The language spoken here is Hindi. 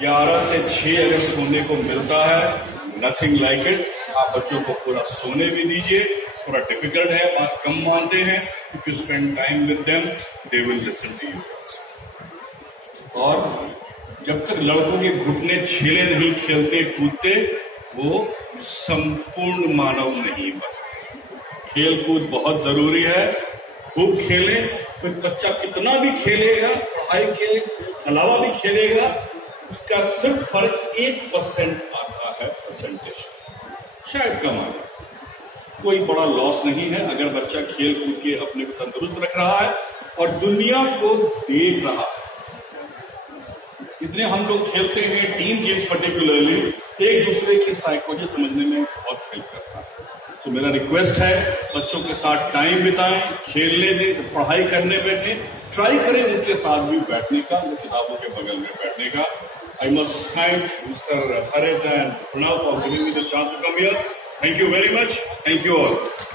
11 से 6 अगर सोने को मिलता है, नथिंग लाइक इट। आप बच्चों को पूरा सोने भी दीजिए। थोड़ा डिफिकल्ट है, बात कम मानते हैं। If you spend time with them they will listen to you. और जब तक लड़कों के घुटने छेले नहीं खेलते कूदते, वो संपूर्ण मानव नहीं बनते। खेल कूद बहुत जरूरी है, खूब खेलें। कोई बच्चा कितना भी खेलेगा, पढ़ाई के अलावा भी खेलेगा, उसका सिर्फ फर्क 1% आता है, परसेंटेज शायद कम आए। कोई बड़ा लॉस नहीं है अगर बच्चा खेल कूद के अपने को तंदुरुस्त रख रहा है और दुनिया को देख रहा है। इतने हम लोग खेलते हैं टीम गेम्स, पर्टिकुलरली एक दूसरे की साइकोलॉजी समझने में बहुत हेल्प करता है। तो मेरा रिक्वेस्ट है, बच्चों के साथ टाइम बिताएं, खेलने दें, पढ़ाई करने बैठे, ट्राई करें उनके साथ भी बैठने का, किताबों के बगल में बैठने का। I must thank Mr. Harit and Pranav for giving me the chance to come here. Thank you very much. Thank you all.